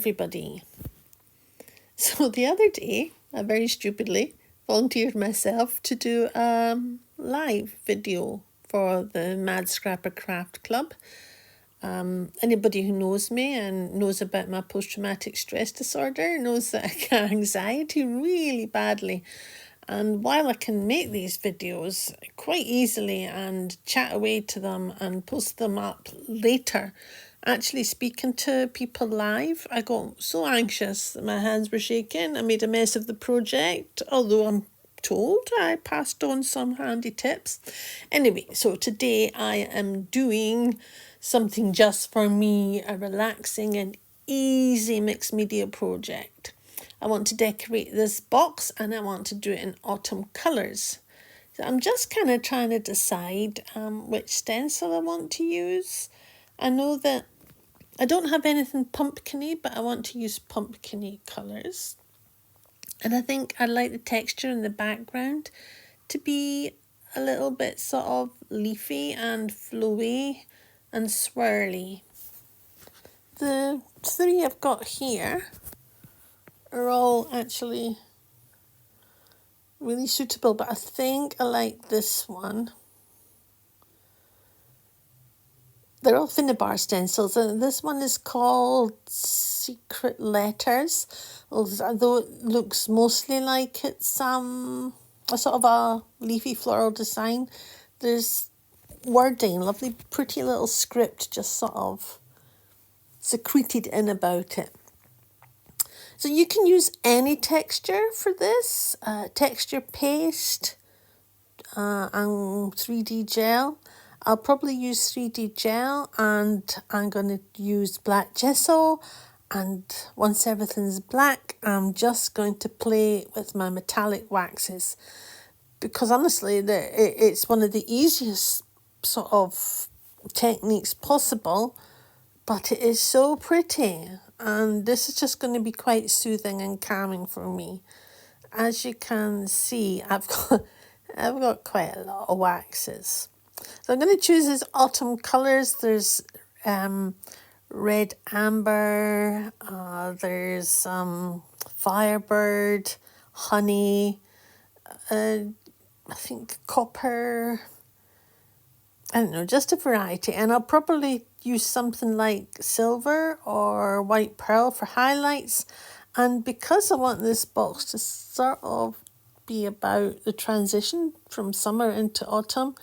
everybody. So the other day, I very stupidly volunteered myself to do a live video for the Mad Scrapper Craft Club. Anybody who knows me and knows about my post-traumatic stress disorder knows that I get anxiety really badly. And while I can make these videos quite easily and chat away to them and post them up later, actually speaking to people live, I got so anxious that my hands were shaking. I made a mess of the project, although I'm told I passed on some handy tips. Anyway, so today I am doing something just for me, a relaxing and easy mixed media project. I want to decorate this box and I want to do it in autumn colours. So I'm just kind of trying to decide which stencil I want to use. I know that I don't have anything pumpkin-y, but I want to use pumpkin-y colours. And I think I like the texture in the background to be a little bit sort of leafy and flowy and swirly. The three I've got here are all actually really suitable, but I think I like this one. They're all Finnebar stencils, and this one is called Secret Letters, although it looks mostly like it's a sort of a leafy floral design. There's wording, lovely pretty little script just sort of secreted in about it. So you can use any texture for this, texture paste and 3D gel. I'll probably use 3D gel and I'm going to use black gesso, and once everything's black I'm just going to play with my metallic waxes, because honestly it's one of the easiest sort of techniques possible, but it is so pretty. And this is just going to be quite soothing and calming for me. As you can see, I've got quite a lot of waxes. So I'm going to choose these autumn colours. There's red amber, there's firebird, honey, I think copper. I don't know, just a variety. And I'll probably use something like silver or white pearl for highlights. And because I want this box to sort of be about the transition from summer into autumn,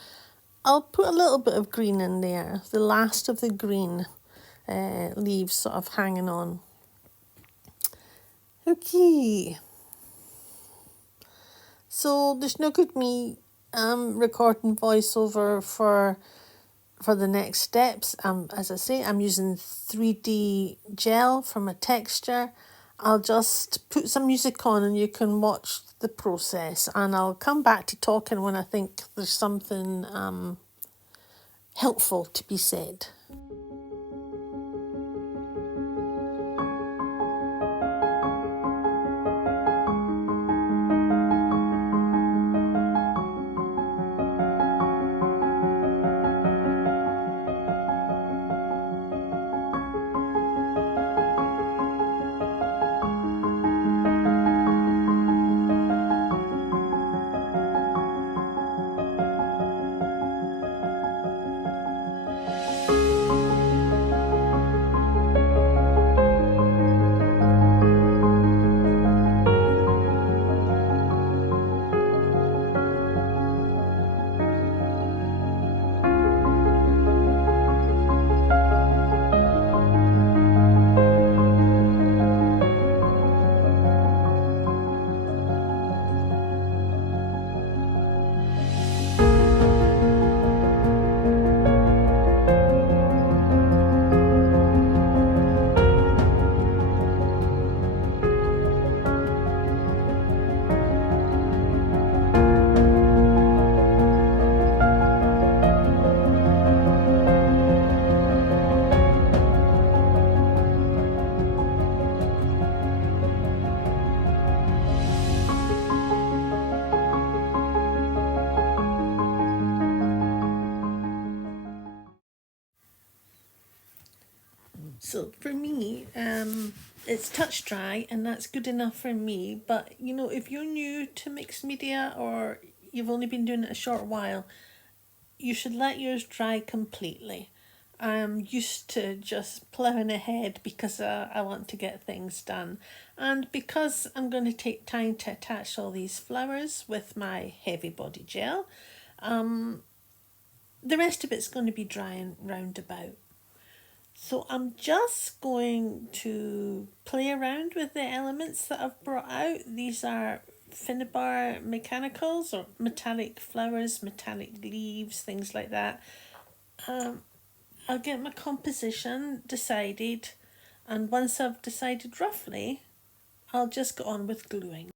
I'll put a little bit of green in there, the last of the green leaves sort of hanging on. Okay. So there's no good me recording voiceover for the next steps. As I say, I'm using 3D gel for my texture. I'll just put some music on and you can watch the process, and I'll come back to talking when I think there's something helpful to be said. So for me, it's touch dry and that's good enough for me. But you know, if you're new to mixed media or you've only been doing it a short while, you should let yours dry completely. I'm used to just ploughing ahead because I want to get things done. And because I'm going to take time to attach all these flowers with my heavy body gel, the rest of it's going to be drying round about. So I'm just going to play around with the elements that I've brought out. These are Finnebar mechanicals or metallic flowers, metallic leaves, things like that. I'll get my composition decided, and once I've decided roughly, I'll just go on with gluing.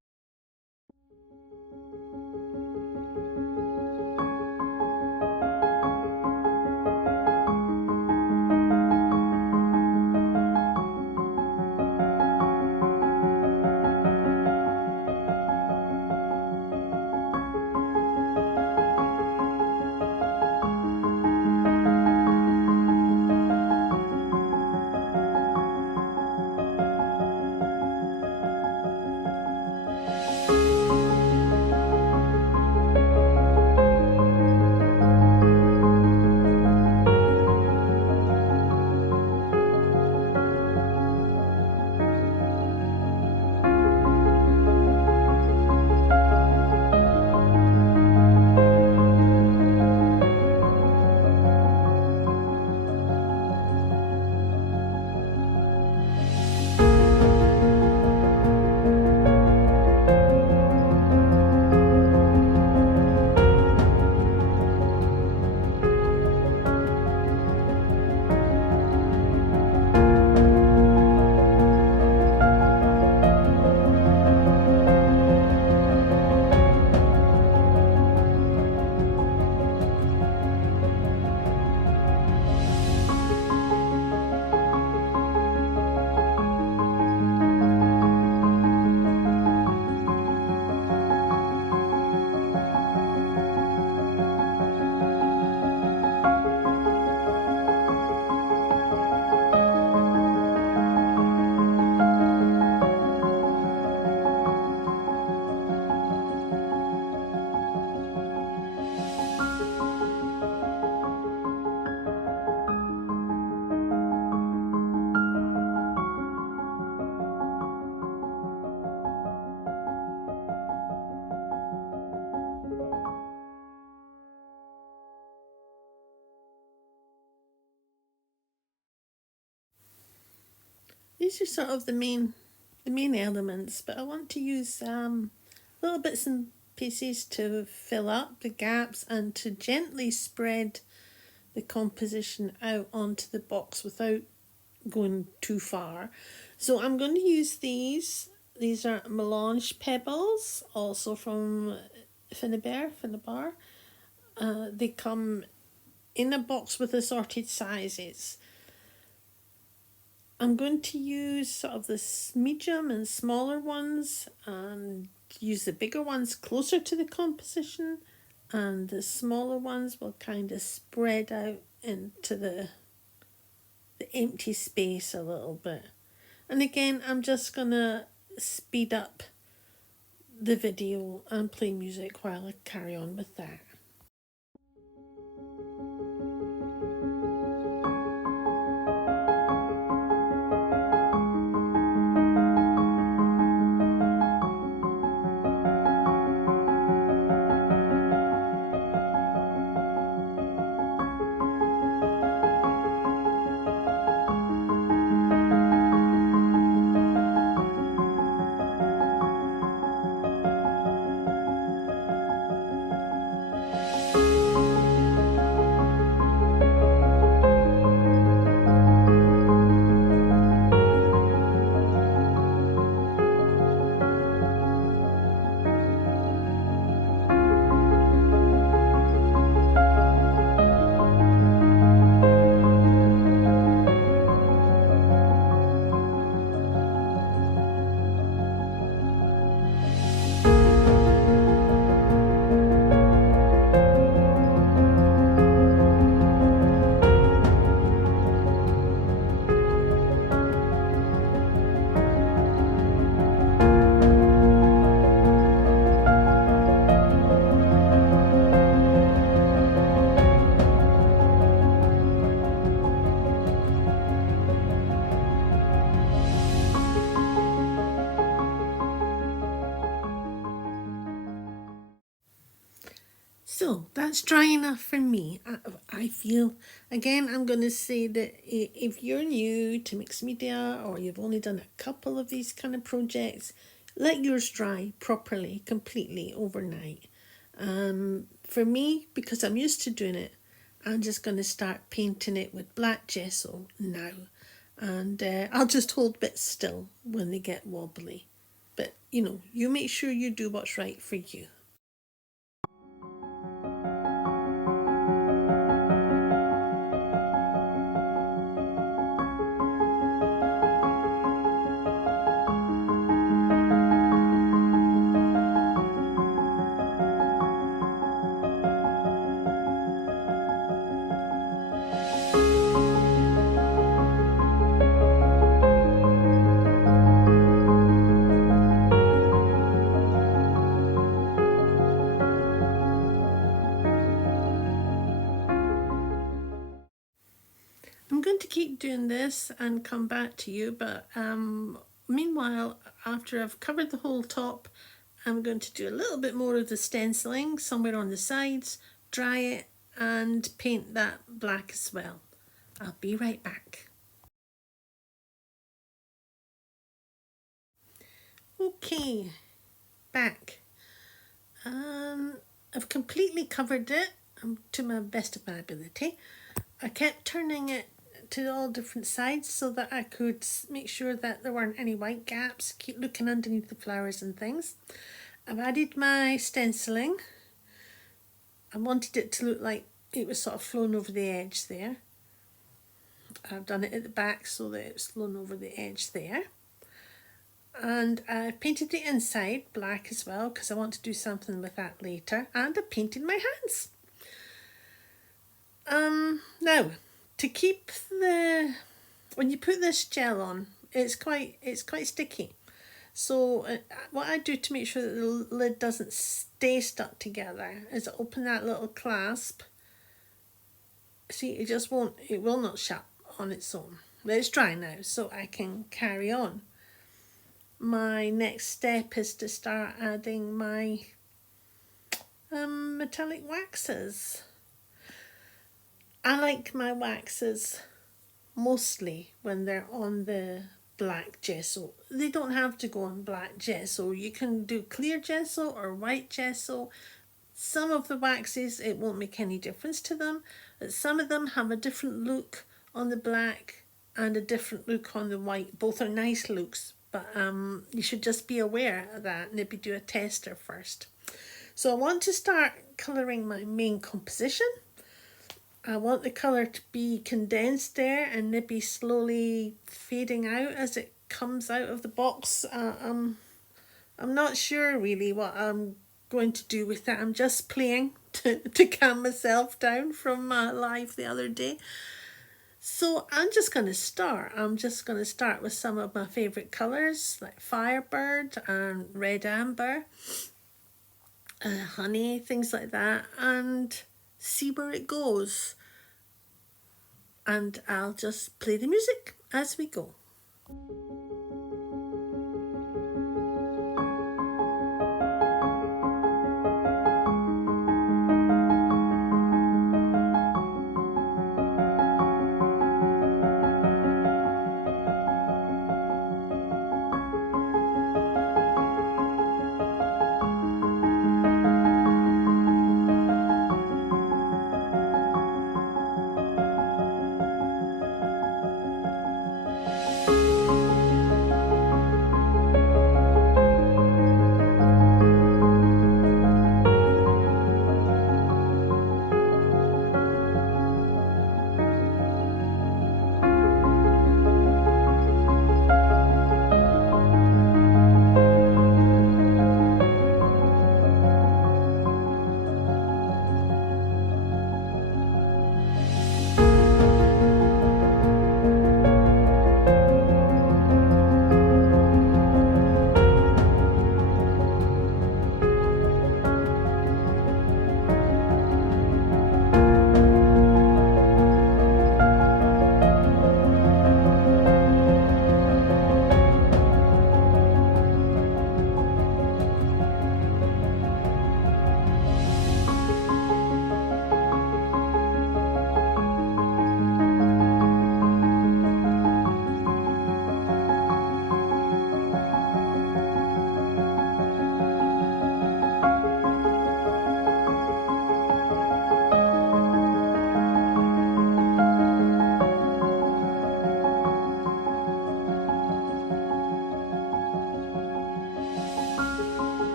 These are sort of the main elements, but I want to use little bits and pieces to fill up the gaps and to gently spread the composition out onto the box without going too far. So I'm going to use these. These are melange pebbles, also from Finnebar. They come in a box with assorted sizes. I'm going to use sort of the medium and smaller ones and use the bigger ones closer to the composition, and the smaller ones will kind of spread out into the empty space a little bit. And again, I'm just gonna speed up the video and play music while I carry on with that. So that's dry enough for me. I feel, again, I'm going to say that if you're new to mixed media or you've only done a couple of these kind of projects, let yours dry properly, completely overnight. For me, because I'm used to doing it, I'm just going to start painting it with black gesso now. And I'll just hold bits still when they get wobbly. But, you make sure you do what's right for you. I'm going to keep doing this and come back to you, but meanwhile, after I've covered the whole top, I'm going to do a little bit more of the stenciling somewhere on the sides, dry it, and paint that black as well. I'll be right back. Okay, back. I've completely covered it to my best of my ability. I kept turning it to all different sides so that I could make sure that there weren't any white gaps, keep looking underneath the flowers and things. I've added my stenciling. I wanted it to look like it was sort of flown over the edge there. I've done it at the back so that it's flown over the edge there. And I painted the inside black as well because I want to do something with that later. And I painted my hands. Now, to keep when you put this gel on, it's quite sticky. So what I do to make sure that the lid doesn't stay stuck together is I open that little clasp. See, it will not shut on its own. But it's dry now, so I can carry on. My next step is to start adding my metallic waxes. I like my waxes mostly when they're on the black gesso. They don't have to go on black gesso. You can do clear gesso or white gesso. Some of the waxes, it won't make any difference to them. But some of them have a different look on the black and a different look on the white. Both are nice looks, but you should just be aware of that and maybe do a tester first. So I want to start colouring my main composition. I want the colour to be condensed there and maybe slowly fading out as it comes out of the box. I'm not sure really what I'm going to do with that. I'm just playing to calm myself down from my live the other day. So I'm just going to start. I'm just going to start with some of my favourite colours like Firebird and Red Amber, Honey, things like that, and see where it goes. And I'll just play the music as we go.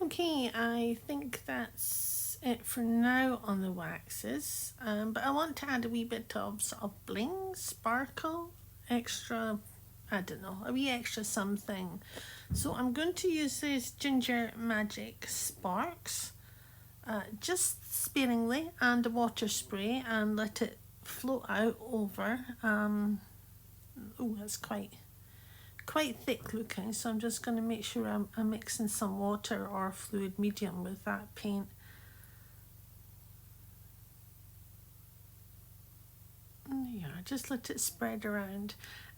Okay, I think that's it for now on the waxes. But I want to add a wee bit of sort of bling, sparkle, extra, I don't know, a wee extra something. So I'm going to use these Ginger Magic Sparks, just sparingly, and a water spray, and let it float out over. Oh, that's quite thick looking, so I'm just going to make sure I'm mixing some water or fluid medium with that paint. Yeah, just let it spread around.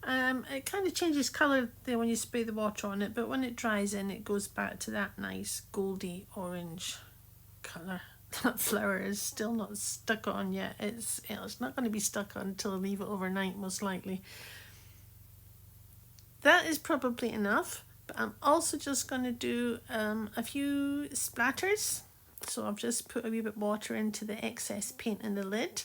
It kind of changes colour there when you spray the water on it, but when it dries in, it goes back to that nice goldy orange colour. That flower is still not stuck on yet. It's not going to be stuck on until I leave it overnight, most likely. That is probably enough, but I'm also just going to do a few splatters. So I've just put a wee bit of water into the excess paint in the lid.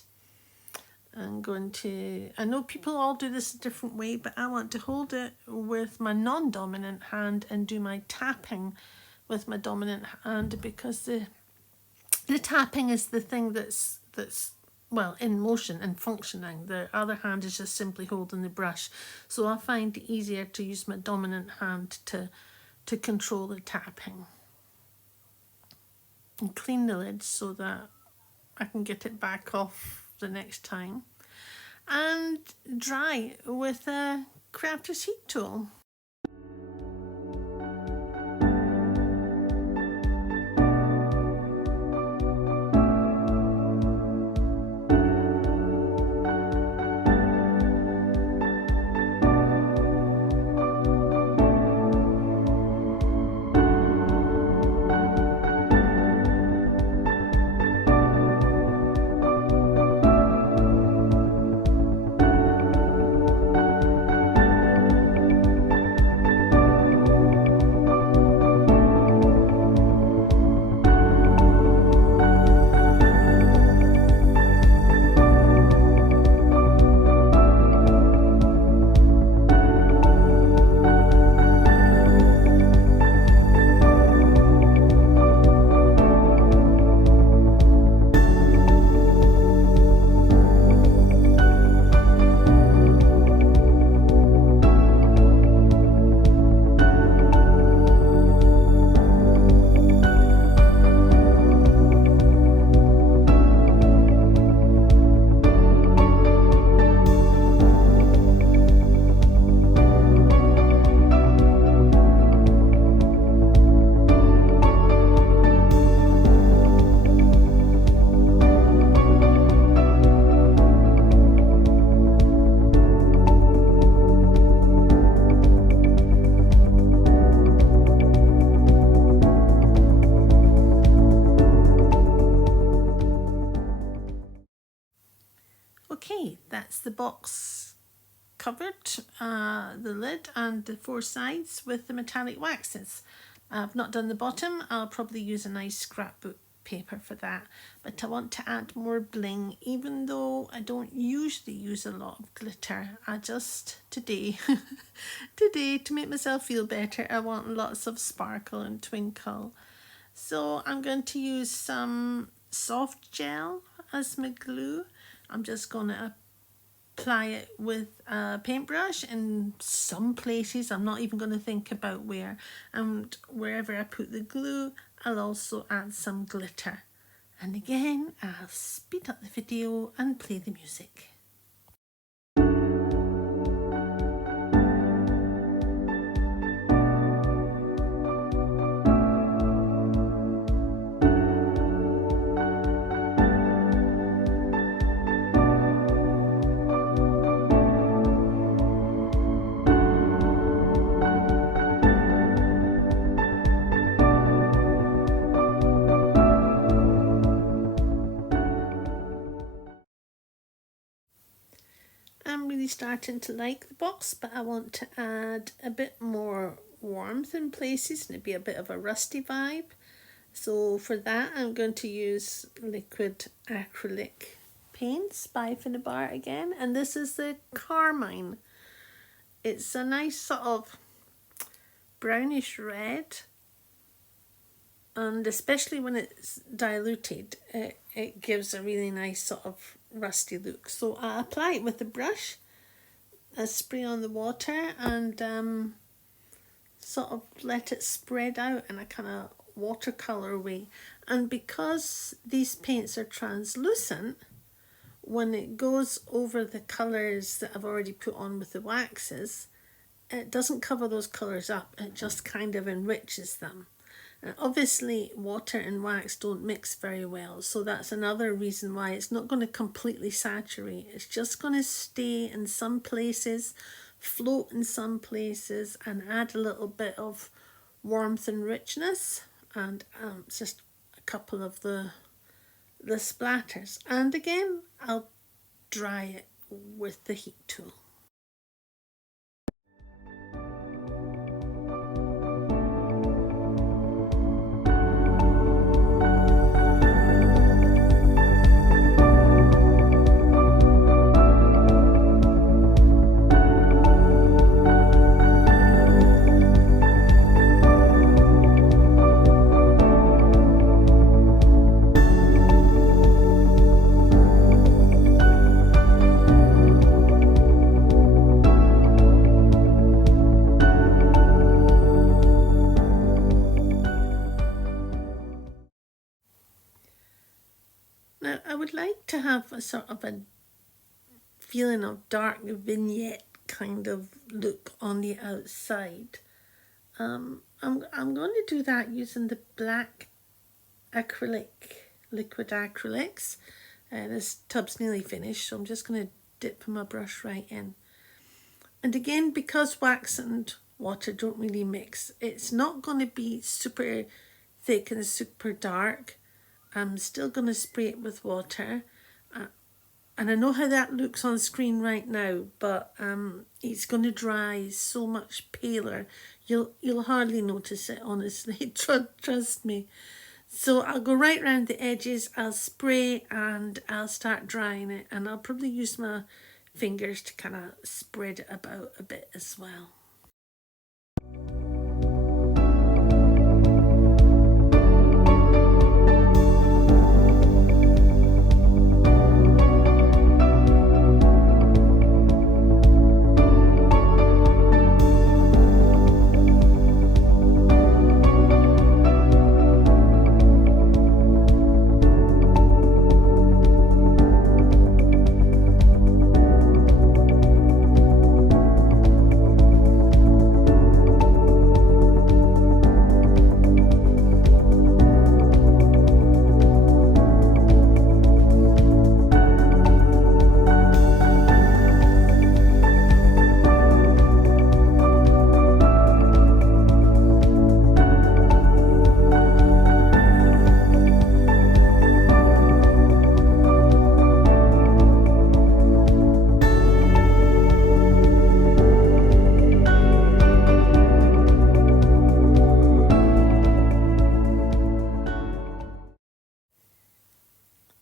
I'm going to, I know people all do this a different way, but I want to hold it with my non-dominant hand and do my tapping with my dominant hand, because the tapping is the thing that's well, in motion and functioning. The other hand is just simply holding the brush. So I find it easier to use my dominant hand to control the tapping. And clean the lid so that I can get it back off the next time. And dry with a crafter's heat tool. Okay, that's the box covered, the lid and the four sides with the metallic waxes. I've not done the bottom. I'll probably use a nice scrapbook paper for that, but I want to add more bling, even though I don't usually use a lot of glitter. I just today to make myself feel better, I want lots of sparkle and twinkle. So I'm going to use some soft gel as my glue. I'm just going to apply it with a paintbrush in some places. I'm not even going to think about where. And wherever I put the glue, I'll also add some glitter. And again, I'll speed up the video and play the music. I'm really starting to like the box, but I want to add a bit more warmth in places and it'd be a bit of a rusty vibe. So for that, I'm going to use liquid acrylic paints by Finnabar again, and this is the Carmine. It's a nice sort of brownish red, and especially when it's diluted, it gives a really nice sort of rusty look. So I apply it with the brush, I spray on the water, and sort of let it spread out in a kind of watercolor way. And because these paints are translucent, when it goes over the colours that I've already put on with the waxes, it doesn't cover those colours up, it just kind of enriches them. And obviously water and wax don't mix very well, so that's another reason why it's not going to completely saturate. It's just going to stay in some places, float in some places, and add a little bit of warmth and richness, and just a couple of the splatters. And again, I'll dry it with the heat tool. Now, I would like to have a sort of a feeling of dark vignette kind of look on the outside. I'm going to do that using the black liquid acrylics. This tub's nearly finished, so I'm just going to dip my brush right in. And again, because wax and water don't really mix, it's not going to be super thick and super dark. I'm still going to spray it with water, and I know how that looks on screen right now, but it's going to dry so much paler, you'll hardly notice it, honestly. Trust me. So I'll go right around the edges, I'll spray, and I'll start drying it, and I'll probably use my fingers to kind of spread it about a bit as well.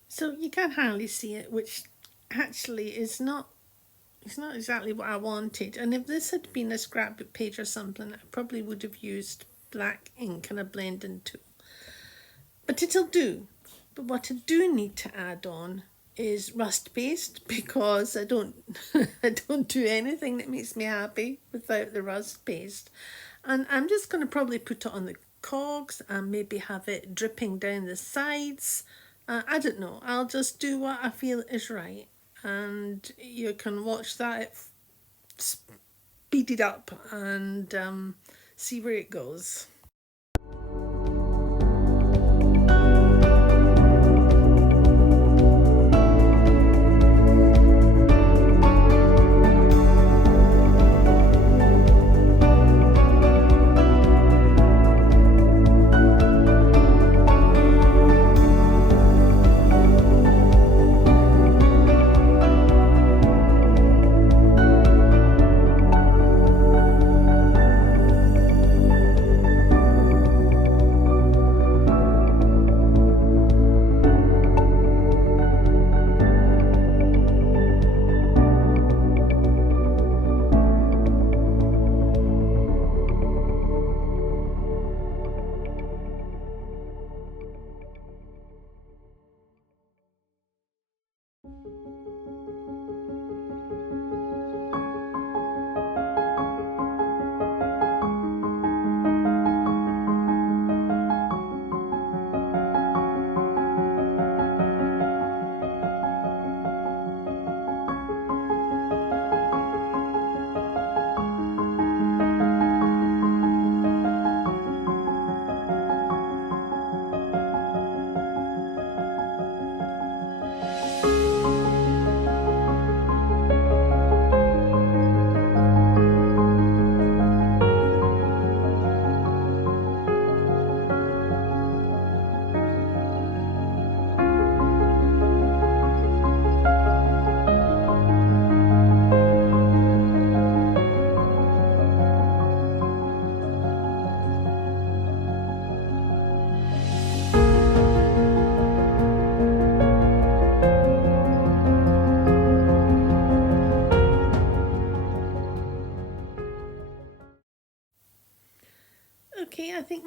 So you can hardly see it, which actually is not, it's not exactly what I wanted. And if this had been a scrapbook page or something, I probably would have used black ink and a blending tool. But it'll do. But what I do need to add on is rust paste, because I don't I don't do anything that makes me happy without the rust paste. And I'm just going to probably put it on the cogs and maybe have it dripping down the sides. I don't know, I'll just do what I feel is right, and you can watch that speed it up and see where it goes.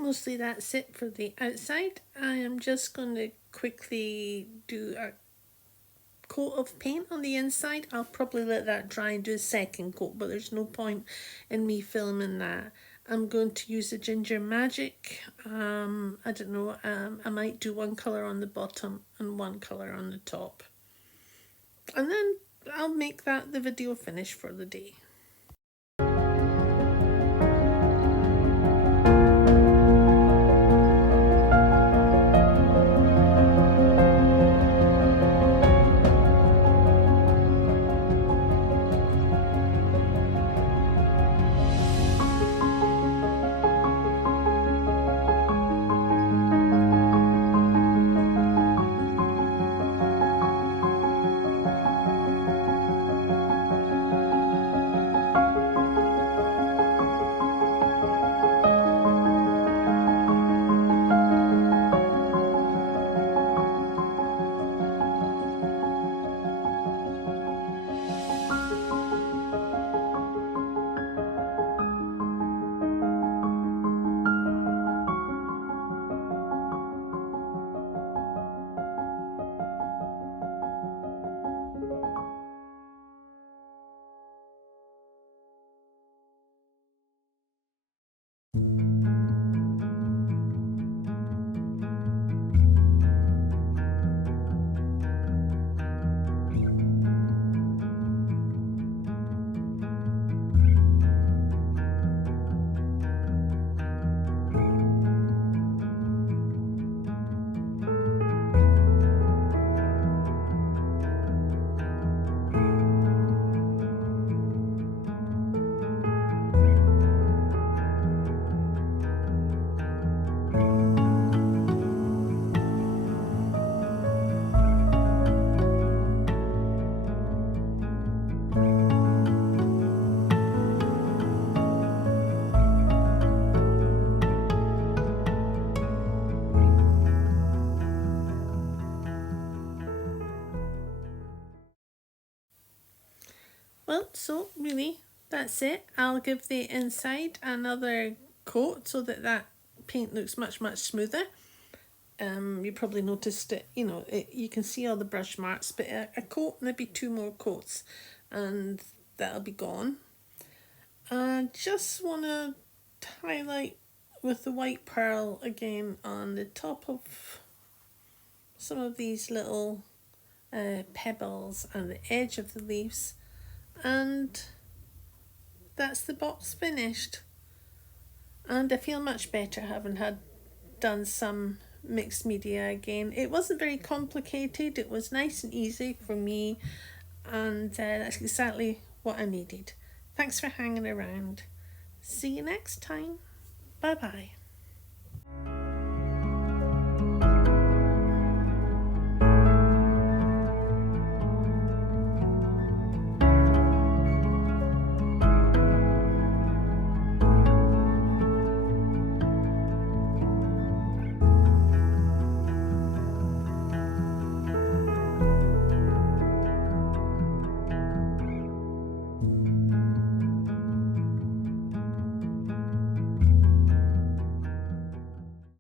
mostly that's it for the outside. I am just going to quickly do a coat of paint on the inside. I'll probably let that dry and do a second coat, but there's no point in me filming that. I'm going to use the Ginger Magic. I don't know, I might do one colour on the bottom and one colour on the top. And then I'll make that the video finish for the day. Well, so really, that's it. I'll give the inside another coat so that that paint looks much, much smoother. You probably noticed it, you can see all the brush marks, but a coat, maybe 2 more coats, and that'll be gone. I just want to highlight with the white pearl again on the top of some of these little pebbles and the edge of the leaves, and that's the box finished. And I feel much better having done some mixed media again. It wasn't very complicated, it was nice and easy for me, and that's exactly what I needed. Thanks for hanging around. See you next time. Bye bye.